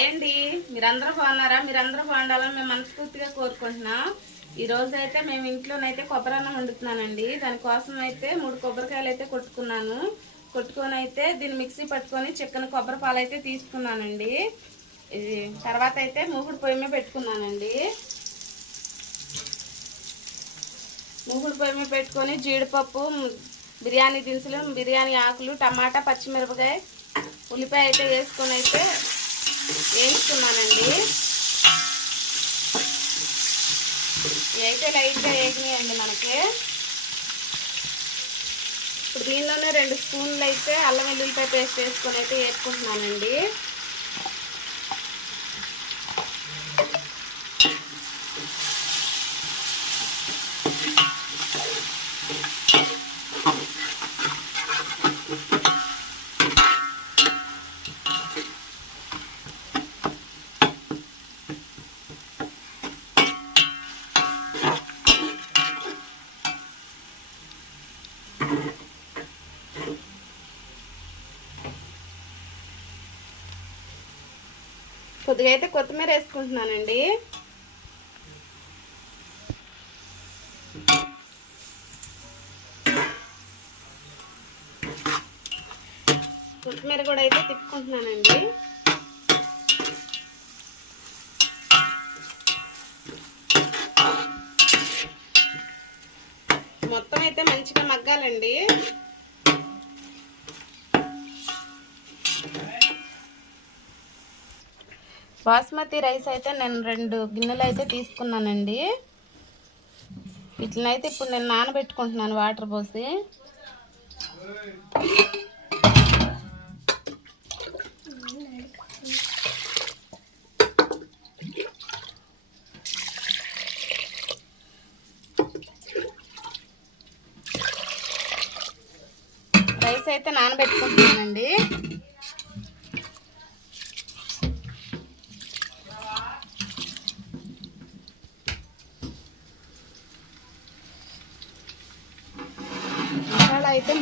Hi అండి, మీరందరూ బాగున్నారా? మీరందరూ బాగుండాలని మేము మనస్ఫూర్తిగా కోరుకుంటున్నాం. ఈ రోజు అయితే మేము ఇంట్లోనైతే కొబ్బరి అన్నం వండుతున్నానండి. దానికోసం అయితే 3 కొబ్బరికాయలు అయితే కొట్టుకొని అయితే దీన్ని మిక్సీ పట్టుకొని చిక్కన కొబ్బరి పాలు అయితే తీసుకున్నానండి. ఇది తర్వాత అయితే మూగుడు పొయ్యి మీద పెట్టుకున్నానండి. మూగుడు పొయ్యి మీద పెట్టుకొని జీడిపప్పు, బిర్యానీ దినుసులు, బిర్యానీ ఆకులు, టమాటా, పచ్చిమిరపకాయ, ఉల్లిపాయ అయితే వేసుకొని అయితే వేయించుకున్నానండి. ఇవి అయితే లైట్గా వేగినాయండి మనకి. ఇప్పుడు దీనిలోనే 2 స్పూన్లు అయితే అల్లం వెల్లుల్లిపాయ పేస్ట్ వేసుకొని అయితే వేసుకుంటున్నానండి. కొద్దిగా అయితే కొత్తిమీర వేసుకుంటున్నానండి. కొత్తిమీర కూడా అయితే తిప్పుకుంటున్నానండి. మొత్తం అయితే మంచిగా మగ్గాలండి. బాస్మతి రైస్ అయితే నేను 2 గిన్నెలు అయితే తీసుకున్నానండి. వీటినైతే ఇప్పుడు నేను నానబెట్టుకుంటున్నాను వాటర్ పోసి. రైస్ అయితే నానబెట్టుకుంటున్నానండి. అయితే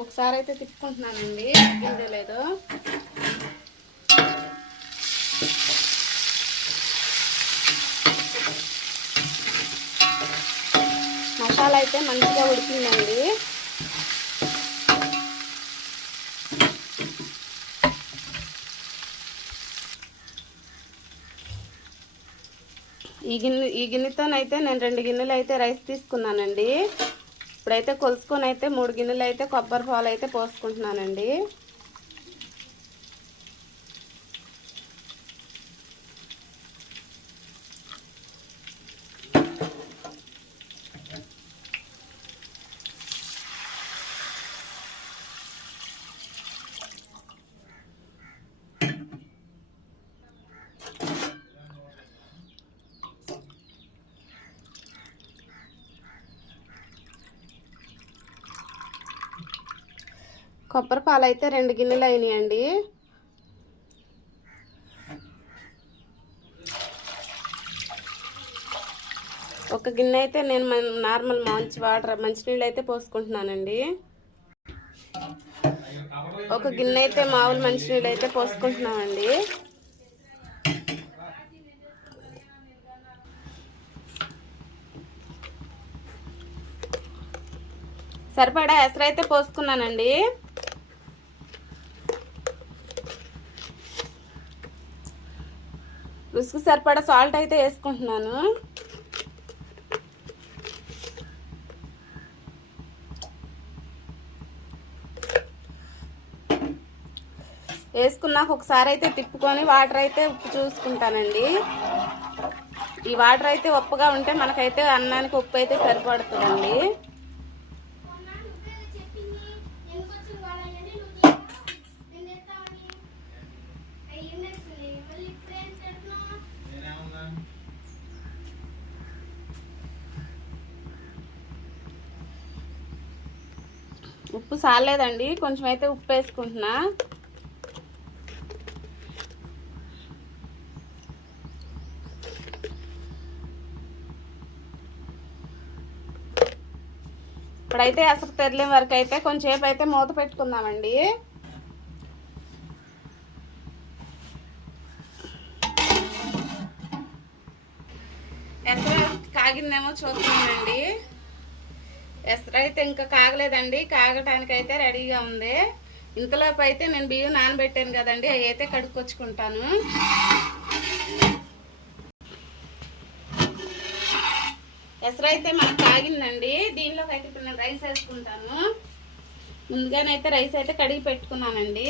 ఒకసారి అయితే తిప్పుకుంటున్నానండి, కింద లేదు. మసాలా అయితే మంచిగా ఉడికిందండి. ఈ గిన్నెతోనైతే నేను 2 గిన్నెలు అయితే రైస్ తీసుకున్నానండి. ఇప్పుడైతే కొలుసుకొని అయితే 3 గిన్నెలు అయితే కొబ్బరి పాలు అయితే పోసుకుంటున్నానండి. కొబ్బరి పాలు అయితే 2 గిన్నెలు అయినాయండి. ఒక గిన్నె అయితే నేను నార్మల్ మంచినీళ్ళు అయితే పోసుకుంటున్నానండి. ఒక గిన్నె అయితే మామూలు మంచినీళ్ళు అయితే పోసుకుంటున్నామండి. సరిపడా ఎసరు అయితే పోసుకున్నానండి. రుసుకు సరిపడా సాల్ట్ అయితే వేసుకుంటున్నాను. వేసుకున్నాక ఒకసారి అయితే తిప్పుకొని వాటర్ అయితే ఉప్పు చూసుకుంటానండి. ఈ వాటర్ అయితే ఉప్పుగా ఉంటే మనకైతే అన్నానికి ఉప్పు అయితే సరిపడుతుందండి. ఉప్పు సాలేదండి, కొంచెం అయితే ఉప్పు వేసుకుంటున్నా. ఇప్పుడైతే అసలు తెరలే వరకు అయితే కొంచెంసేపు అయితే మూత పెట్టుకుందామండి. ఎసరు కాగిందేమో చూస్తున్నానండి. ఎసరు అయితే ఇంకా కాగలేదండి, కాగటానికైతే రెడీగా ఉంది. ఇంతలోపు అయితే నేను బియ్యం నానబెట్టాను కదండి, అవి అయితే కడుక్కొచ్చుకుంటాను. ఎసరు అయితే మనకు కాగిందండి. దీనిలోకి అయితే ఇప్పుడు నేను రైస్ వేసుకుంటాను. ముందుగానైతే రైస్ అయితే కడిగి పెట్టుకున్నానండి.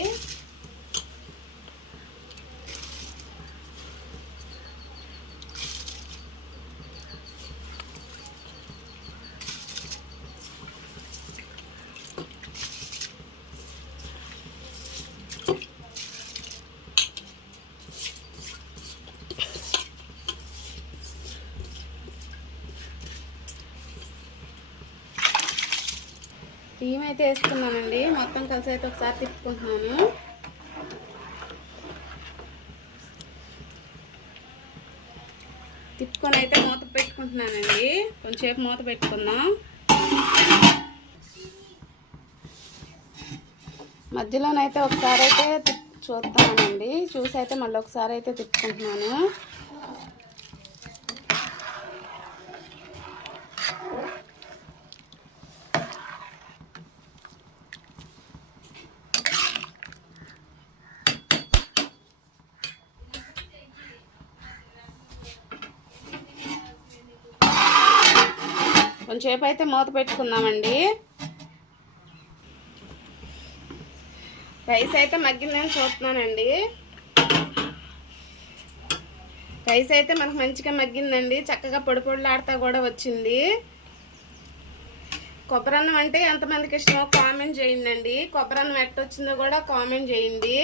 బియ్యం అయితే వేసుకున్నానండి. మొత్తం కలిసి అయితే ఒకసారి తిప్పుకుంటున్నాను. తిప్పుకొని అయితే మూత పెట్టుకుంటున్నానండి. కొంచెంసేపు మూత పెట్టుకుందాం. మధ్యలోనైతే ఒకసారి అయితే చూస్తానండి. చూసి అయితే మళ్ళీ ఒకసారి అయితే తిప్పుకుంటున్నాను. కొంచెంసేపు అయితే మూత పెట్టుకుందామండి. రైస్ అయితే మగ్గిందని చూస్తున్నానండి. రైస్ అయితే మనకు మంచిగా మగ్గిందండి. చక్కగా పొడి పొడిలాడుతూ కూడా వచ్చింది. కొబ్బరన్నం అంటే ఎంతమందికి ఇష్టమో కామెంట్ చేయండి. కొబ్బరన్నం ఎట్టొచ్చిందో కూడా కామెంట్ చేయండి.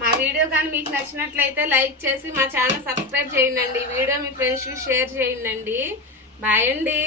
మా వీడియో కానీ మీకు నచ్చినట్లయితే లైక్ చేసి మా ఛానల్ సబ్స్క్రైబ్ చేయండి. వీడియో మీ ఫ్రెండ్స్కి షేర్ చేయండి. బాయ్ అండి.